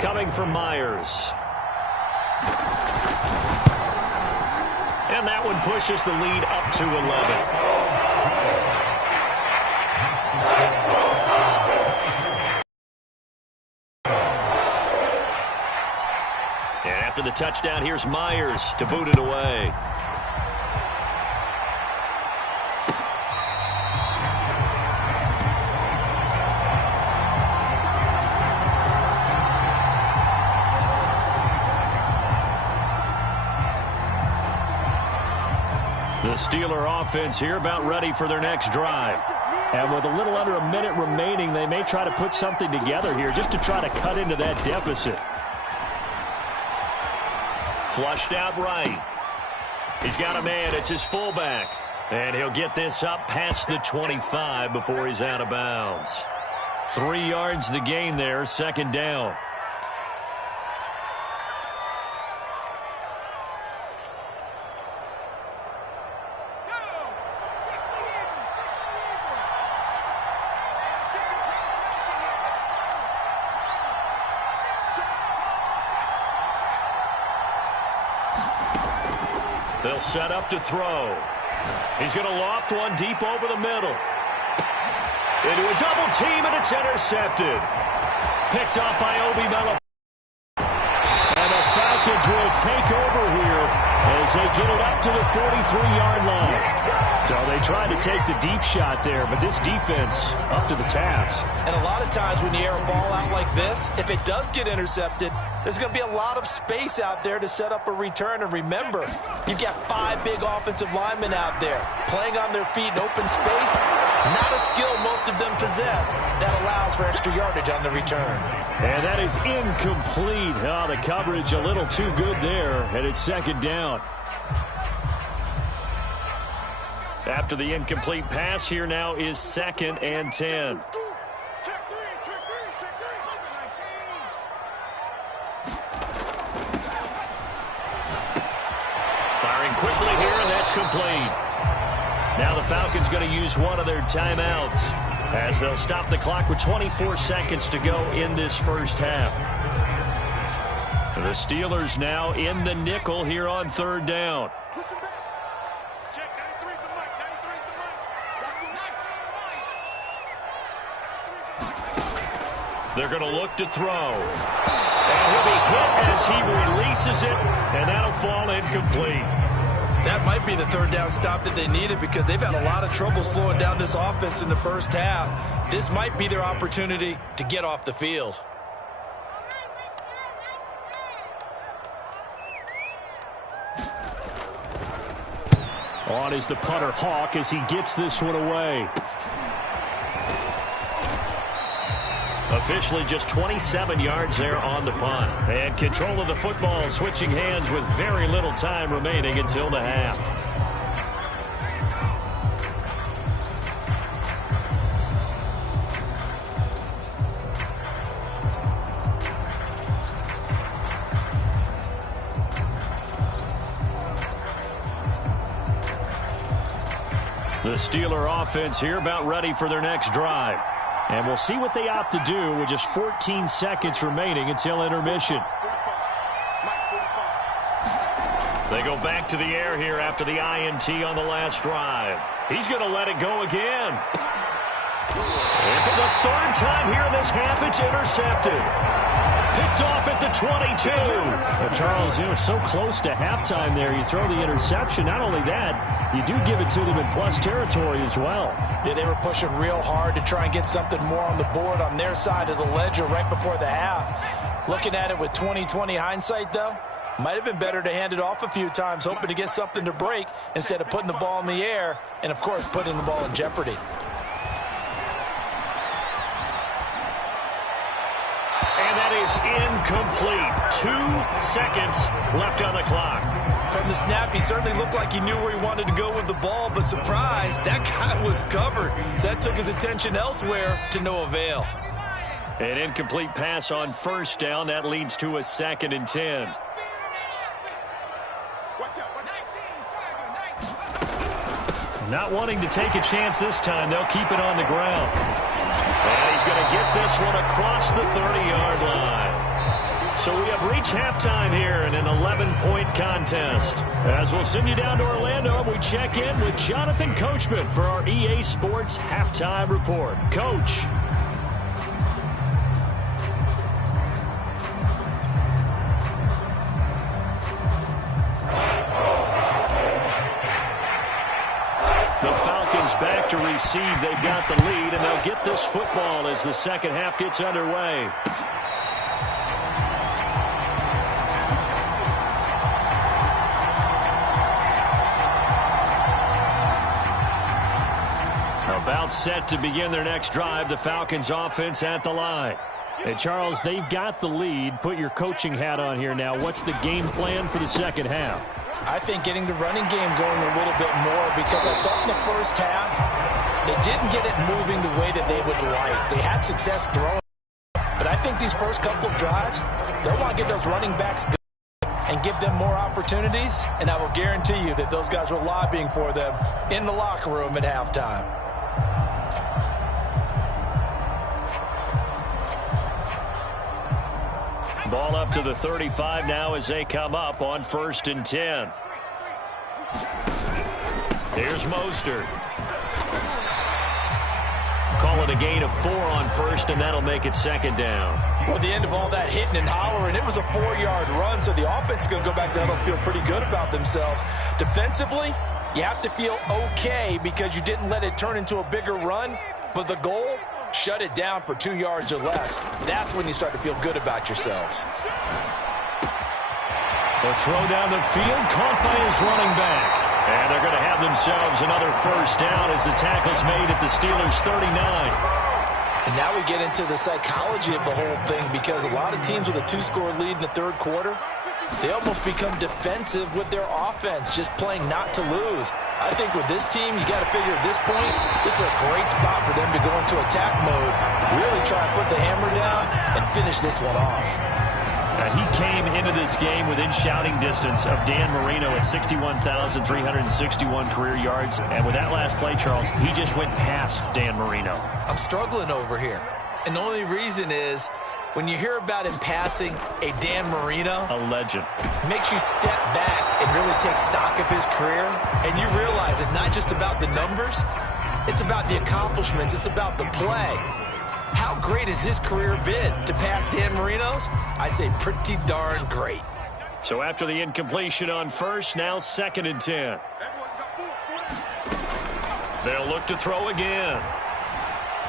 coming from Myers. And that one pushes the lead up to 11. And after the touchdown, here's Myers to boot it away. The Steeler offense here about ready for their next drive. And with a little under a minute remaining, they may try to put something together here just to try to cut into that deficit. Flushed out right. He's got a man. It's his fullback. And he'll get this up past the 25 before he's out of bounds. 3 yards the gain there, second down. They'll set up to throw. He's going to loft one deep over the middle. Into a double team, and it's intercepted. Picked off by Obi Mela. And the Falcons will take over here as they get it up to the 43-yard line. So they tried to take the deep shot there, but this defense up to the task. And a lot of times when you air a ball out like this, if it does get intercepted, there's going to be a lot of space out there to set up a return. And remember, you've got 5 big offensive linemen out there playing on their feet in open space. Not a skill most of them possess. That allows for extra yardage on the return. And that is incomplete. Oh, the coverage a little too good there, and it's second down. After the incomplete pass, here now is 2nd and 10. Firing quickly here, and that's complete. Now the Falcons going to use one of their timeouts as they'll stop the clock with 24 seconds to go in this first half. The Steelers now in the nickel here on 3rd down. They're going to look to throw. And he'll be hit as he releases it, and that'll fall incomplete. That might be the 3rd down stop that they needed because they've had a lot of trouble slowing down this offense in the first half. This might be their opportunity to get off the field. On is the punter Hawk as he gets this one away. Officially just 27 yards there on the punt. And control of the football switching hands with very little time remaining until the half. The Steeler offense here about ready for their next drive. And we'll see what they opt to do with just 14 seconds remaining until intermission. They go back to the air here after the INT on the last drive. He's going to let it go again. And for the 3rd time here in this half, it's intercepted. Picked off at the 22. Well, Charles, you know, so close to halftime there. You throw the interception. Not only that, you do give it to them in plus territory as well. Yeah, they were pushing real hard to try and get something more on the board on their side of the ledger right before the half. Looking at it with 20/20 hindsight, though, might have been better to hand it off a few times, hoping to get something to break instead of putting the ball in the air and, of course, putting the ball in jeopardy. And that is incomplete. 2 seconds left on the clock. From the snap, he certainly looked like he knew where he wanted to go with the ball, but surprise, that guy was covered. So that took his attention elsewhere to no avail. An incomplete pass on 1st down. That leads to a 2nd and 10. Not wanting to take a chance this time, they'll keep it on the ground. And he's going to get this one across the 30-yard line. So we have reached halftime here in an 11-point contest. As we'll send you down to Orlando, we check in with Jonathan Coachman for our EA Sports Halftime Report. Coach. The Falcons back to receive. They've got the lead, and they'll get this football as the second half gets underway. About set to begin their next drive. The Falcons offense at the line. Hey, Charles, they've got the lead. Put your coaching hat on here now. What's the game plan for the second half? I think getting the running game going a little bit more, because I thought in the first half they didn't get it moving the way that they would like. They had success throwing, but I think these first couple of drives, they'll want to get those running backs good and give them more opportunities, and I will guarantee you that those guys were lobbying for them in the locker room at halftime. Ball up to the 35 now as they come up on 1st and 10. Here's Mostert. Call it a gain of 4 on 1st, and that'll make it 2nd down. Well, at the end of all that hitting and hollering, it was a 4-yard run, so the offense is going to go back down and feel pretty good about themselves. Defensively, you have to feel okay because you didn't let it turn into a bigger run, but the goal, shut it down for 2 yards or less. That's when you start to feel good about yourselves. The throw down the field, caught by his running back. And they're going to have themselves another 1st down as the tackle's made at the Steelers' 39. And now we get into the psychology of the whole thing, because a lot of teams with a 2-score lead in the third quarter, they almost become defensive with their offense, just playing not to lose. I think with this team, you got to figure at this point, this is a great spot for them to go into attack mode, really try to put the hammer down and finish this one off. He came into this game within shouting distance of Dan Marino at 61,361 career yards. And with that last play, Charles, he just went past Dan Marino. I'm struggling over here. And the only reason is, when you hear about him passing a Dan Marino, a legend, makes you step back and really take stock of his career, and you realize it's not just about the numbers, it's about the accomplishments, it's about the play. How great has his career been? To pass Dan Marino's, I'd say pretty darn great. So after the incompletion on 1st, now 2nd and 10. They'll look to throw again.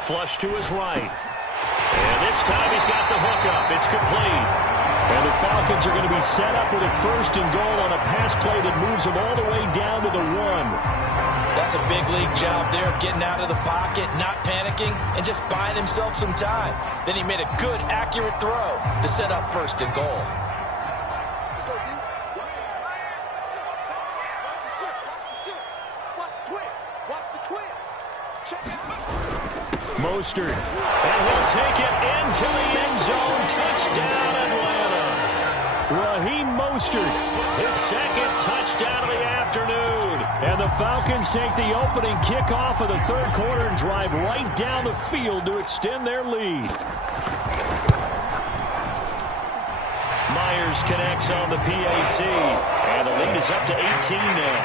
Flush to his right. And this time he's got the hook up. It's complete. And the Falcons are going to be set up with a 1st and goal on a pass play that moves them all the way down to the 1. That's a big league job there of getting out of the pocket, not panicking, and just buying himself some time. Then he made a good, accurate throw to set up 1st and goal. Mostert. And he'll take it into the end zone. Touchdown, Atlanta. Raheem Mostert. His 2nd touchdown of the afternoon. And the Falcons take the opening kickoff of the third quarter and drive right down the field to extend their lead. Myers connects on the PAT. And the lead is up to 18 now.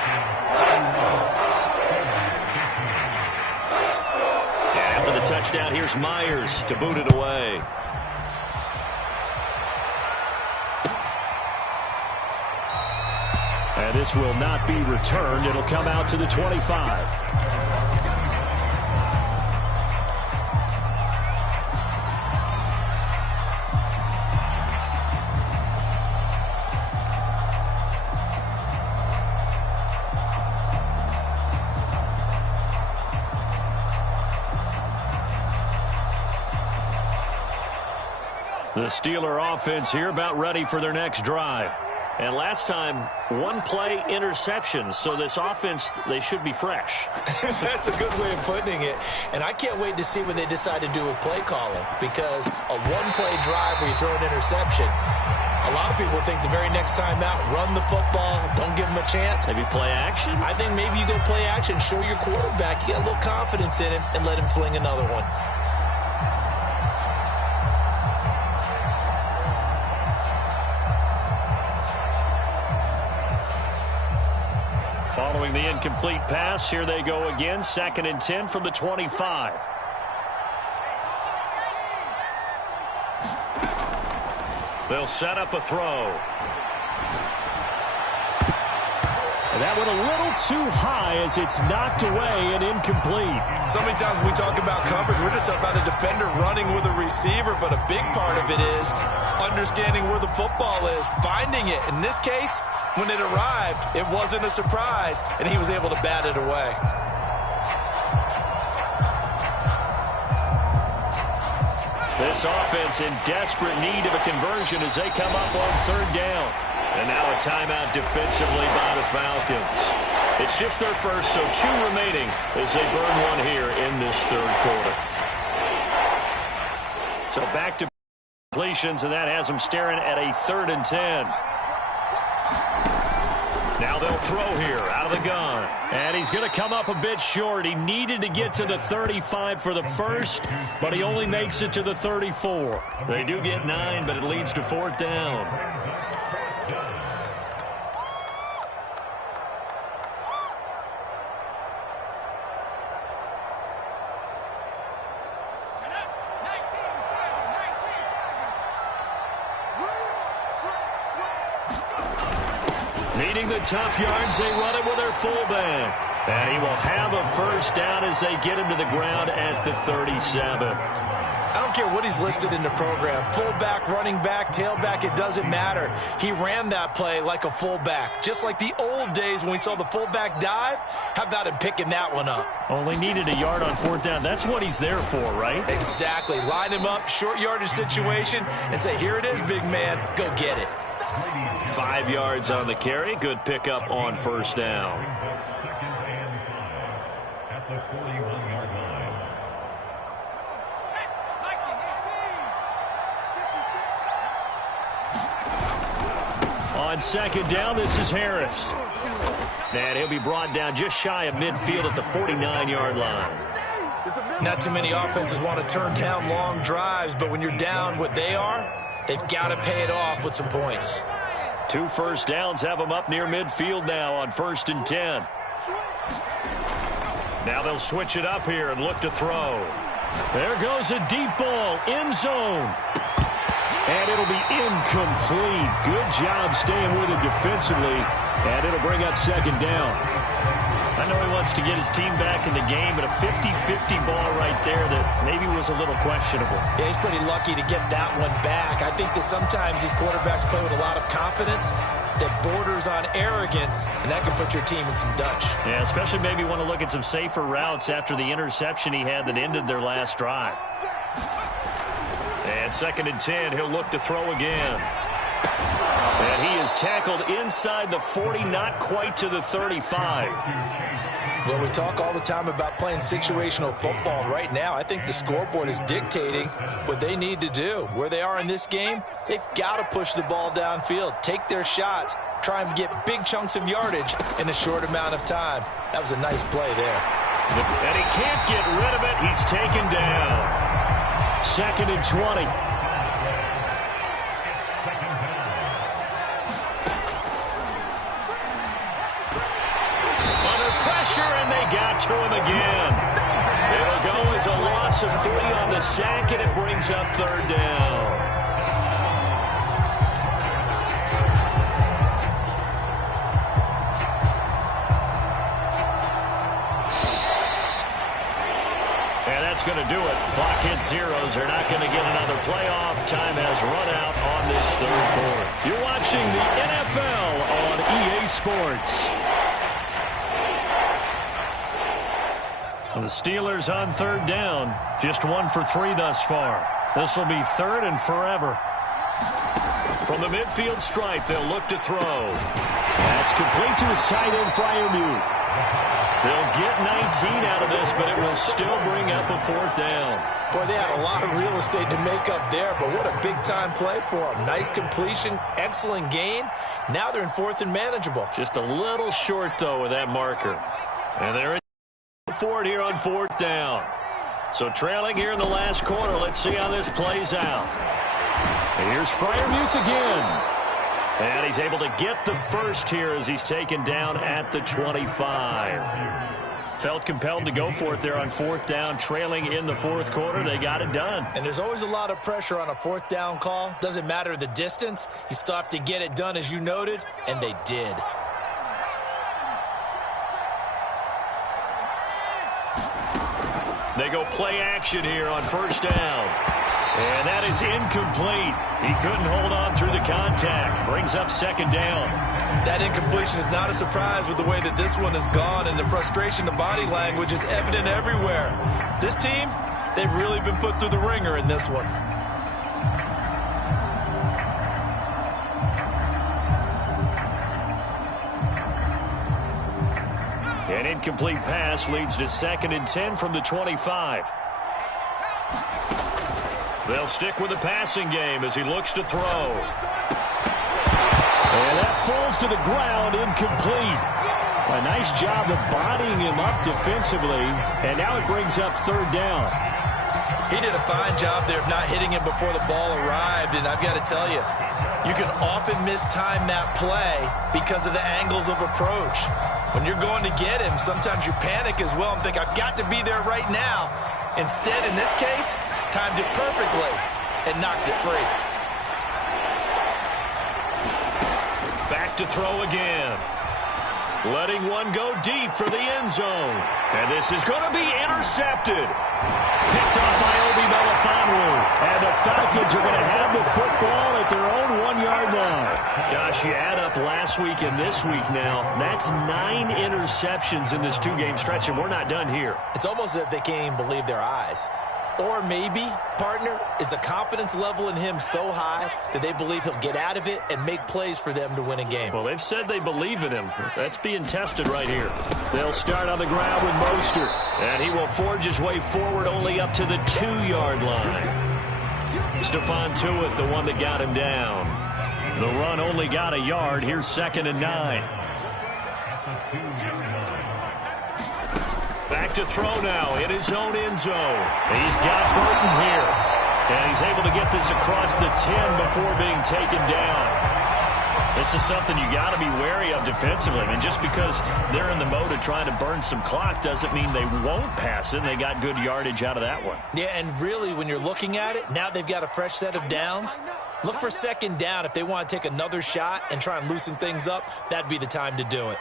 After the touchdown, here's Myers to boot it away. And this will not be returned. It'll come out to the 25. The Steeler offense here about ready for their next drive. And last time, 1-play interceptions. So this offense, they should be fresh. That's a good way of putting it. And I can't wait to see what they decide to do with play calling, because a 1-play drive where you throw an interception, a lot of people think the very next time out, run the football, don't give them a chance. Maybe play action? I think maybe you go play action, show your quarterback you got a little confidence in him, and let him fling another one. Throwing the incomplete pass. Here they go again. 2nd and 10 from the 25. They'll set up a throw. And that went a little too high as it's knocked away and incomplete. So many times when we talk about coverage, we're just about a defender running with a receiver, but a big part of it is understanding where the football is, finding it. In this case, when it arrived, it wasn't a surprise, and he was able to bat it away. This offense in desperate need of a conversion as they come up on 3rd down. And now a timeout defensively by the Falcons. It's just their first, so 2 remaining as they burn one here in this 3rd quarter. So back to completions, and that has them staring at a 3rd and 10. Now they'll throw here out of the gun. And he's going to come up a bit short. He needed to get to the 35 for the first, but he only makes it to the 34. They do get 9, but it leads to 4th down. Needing the tough yards, they run it with their fullback. And he will have a first down as they get him to the ground at the 37. I don't care what he's listed in the program. Fullback, running back, tailback, it doesn't matter. He ran that play like a fullback. Just like the old days when we saw the fullback dive. How about him picking that one up? Only needed a yard on 4th down. That's what he's there for, right? Exactly. Line him up, short yardage situation, and say, here it is, big man. Go get it. 5 yards on the carry. Good pickup on 1st down. At the 41-yard line. On 2nd down, this is Harris. And he'll be brought down just shy of midfield at the 49-yard line. Not too many offenses want to turn down long drives, but when you're down what they are, they've got to pay it off with some points. 2 first downs have them up near midfield now on 1st and 10. Now they'll switch it up here and look to throw. There goes a deep ball, end zone. And it'll be incomplete. Good job staying with it defensively. And it'll bring up 2nd down. I know he wants to get his team back in the game, but a 50-50 ball right there that maybe was a little questionable. Yeah, he's pretty lucky to get that one back. I think that sometimes these quarterbacks play with a lot of confidence that borders on arrogance, and that can put your team in some Dutch. Yeah, especially maybe want to look at some safer routes after the interception he had that ended their last drive. And 2nd and 10, he'll look to throw again. And he is tackled inside the 40, not quite to the 35. Well, we talk all the time about playing situational football. Right now, I think the scoreboard is dictating what they need to do. Where they are in this game, they've got to push the ball downfield, take their shots, try and get big chunks of yardage in a short amount of time. That was a nice play there. And he can't get rid of it. He's taken down. 2nd and 20. And they got to him again. It'll go as a loss of 3 on the sack, and it brings up 3rd down. And that's going to do it. Clock hits zeros. They're not going to get another playoff. Time has run out on this 3rd quarter. You're watching the NFL on EA Sports. The Steelers on 3rd down. Just 1 for 3 thus far. This will be 3rd and forever. From the midfield stripe, they'll look to throw. That's complete to his tight end, Freiermuth. They'll get 19 out of this, but it will still bring up a 4th down. Boy, they had a lot of real estate to make up there, but what a big-time play for them. Nice completion, excellent gain. Now they're in 4th and manageable. Just a little short, though, with that marker. And they're in for it here on 4th down. So trailing here in the last quarter. Let's see how this plays out. And here's Freiermuth again. And he's able to get the first here as he's taken down at the 25. Felt compelled to go for it there on 4th down, trailing in the 4th quarter. They got it done. And there's always a lot of pressure on a 4th down call. Doesn't matter the distance. You still have to get it done, as you noted, and they did. They go play action here on 1st down. And that is incomplete. He couldn't hold on through the contact. Brings up 2nd down. That incompletion is not a surprise with the way that this one has gone, and the frustration, the body language is evident everywhere. This team, they've really been put through the ringer in this one. An incomplete pass leads to 2nd and 10 from the 25. They'll stick with the passing game as he looks to throw. And that falls to the ground, incomplete. A nice job of bodying him up defensively, and now it brings up 3rd down. He did a fine job there of not hitting him before the ball arrived, and I've got to tell you, you can often mistime that play because of the angles of approach. When you're going to get him, sometimes you panic as well and think, I've got to be there right now. Instead, in this case, timed it perfectly and knocked it free. Back to throw again. Letting one go deep for the end zone. And this is going to be intercepted. Picked off by Obi Melifonwu. And the Falcons are going to have the football at their own 1-yard line. Gosh, you add up last week and this week now. That's 9 interceptions in this 2-game stretch, and we're not done here. It's almost as if they can't even believe their eyes. Or maybe, partner, is the confidence level in him so high that they believe he'll get out of it and make plays for them to win a game. Well, they've said they believe in him. That's being tested right here. They'll start on the ground with Mostert, and he will forge his way forward only up to the 2-yard line. Stephon Tuitt, the one that got him down. The run only got a yard. Here's 2nd and 9. Back to throw now in his own end zone. He's got Burton here. And he's able to get this across the 10 before being taken down. This is something you got to be wary of defensively. I mean, just because they're in the mode of trying to burn some clock doesn't mean they won't pass it. And they got good yardage out of that one. Yeah, and really, when you're looking at it, now they've got a fresh set of downs. Look for 2nd down. If they want to take another shot and try and loosen things up, that'd be the time to do it.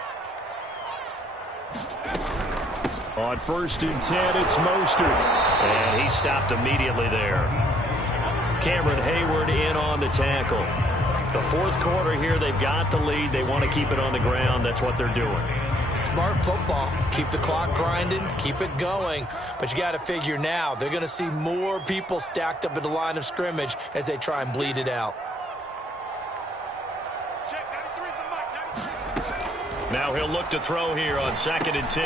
On 1st and 10, it's Mostert. And he stopped immediately there. Cameron Hayward in on the tackle. The 4th quarter here, they've got the lead. They want to keep it on the ground. That's what they're doing. Smart football. Keep the clock grinding. Keep it going. But you got to figure now, they're going to see more people stacked up at the line of scrimmage as they try and bleed it out. Now he'll look to throw here on 2nd and 10.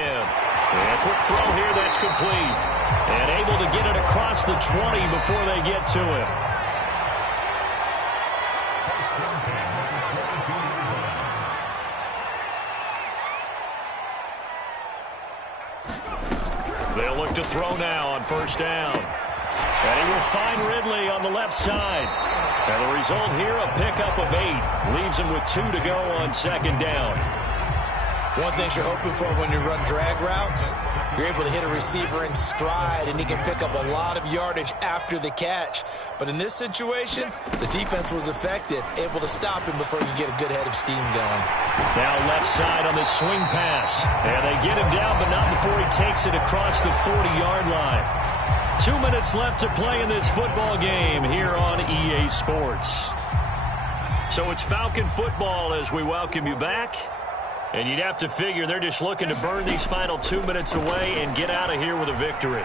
And a quick throw here, that's complete. And able to get it across the 20 before they get to him. They'll look to throw now on 1st down. And he will find Ridley on the left side. And the result here, a pickup of 8. Leaves him with 2 to go on 2nd down. One thing you're hoping for when you run drag routes, you're able to hit a receiver in stride, and he can pick up a lot of yardage after the catch. But in this situation, the defense was effective, able to stop him before you get a good head of steam going. Now left side on the swing pass. And they get him down, but not before he takes it across the 40-yard line. 2 minutes left to play in this football game here on EA Sports. So it's Falcon football as we welcome you back. And you'd have to figure they're just looking to burn these final 2 minutes away and get out of here with a victory.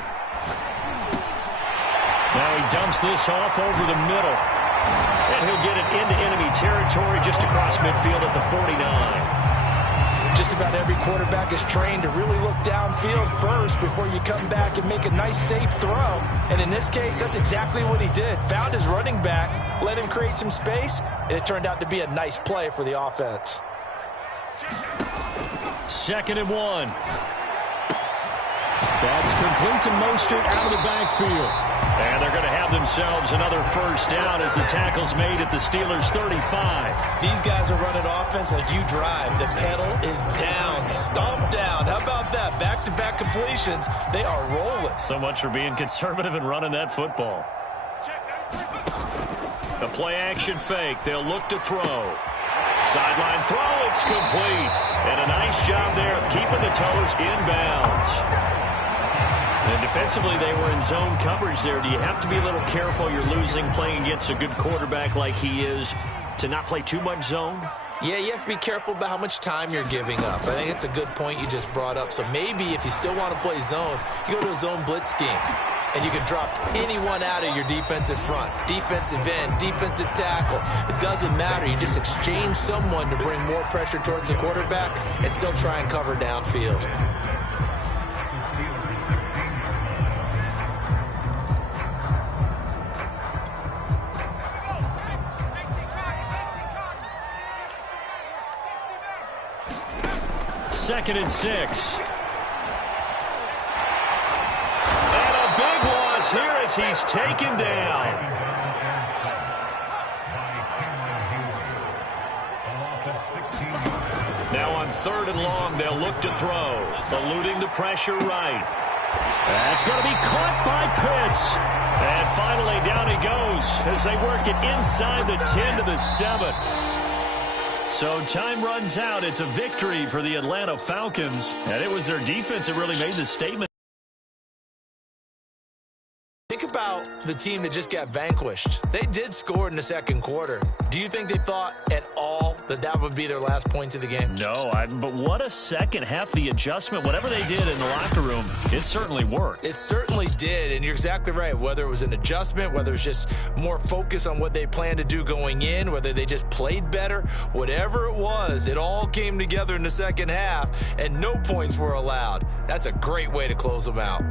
Now he dumps this off over the middle. And he'll get it into enemy territory just across midfield at the 49. Just about every quarterback is trained to really look downfield first before you come back and make a nice, safe throw. And in this case, that's exactly what he did. Found his running back, let him create some space, and it turned out to be a nice play for the offense. 2nd and 1. That's complete to Mostert out of the backfield. And they're going to have themselves another first down as the tackle's made at the Steelers' 35. These guys are running offense like you drive. The pedal is down, stomped down. How about that? Back-to-back completions. They are rolling. So much for being conservative and running that football. The play-action fake. They'll look to throw. Sideline throw. It's complete. And a nice job there of keeping the toes inbounds. And defensively, they were in zone coverage there. Do you have to be a little careful? You're losing playing against a good quarterback like he is to not play too much zone? Yeah, you have to be careful about how much time you're giving up. I think it's a good point you just brought up. So maybe if you still want to play zone, you go to a zone blitz scheme. And you can drop anyone out of your defensive front. Defensive end, defensive tackle. It doesn't matter. You just exchange someone to bring more pressure towards the quarterback and still try and cover downfield. Second and 6. And a big loss here as he's taken down. Now on 3rd and long, they'll look to throw. Eluding the pressure right. That's going to be caught by Pitts. And finally down he goes as they work it inside the 10 to the 7. So time runs out. It's a victory for the Atlanta Falcons. And it was their defense that really made the statement. Think about the team that just got vanquished. They did score in the second quarter. Do you think they thought at all that that would be their last points of the game? No, but what a second half. The adjustment, whatever they did in the locker room, it certainly worked. It certainly did, and you're exactly right. Whether it was an adjustment, whether it was just more focus on what they planned to do going in, whether they just played better, whatever it was, it all came together in the second half, and no points were allowed. That's a great way to close them out.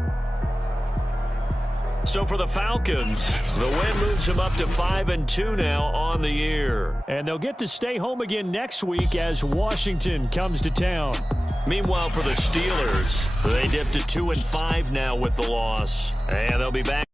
So for the Falcons, the win moves them up to 5-2 now on the year. And they'll get to stay home again next week as Washington comes to town. Meanwhile, for the Steelers, they dipped to 2-5 now with the loss. And they'll be back.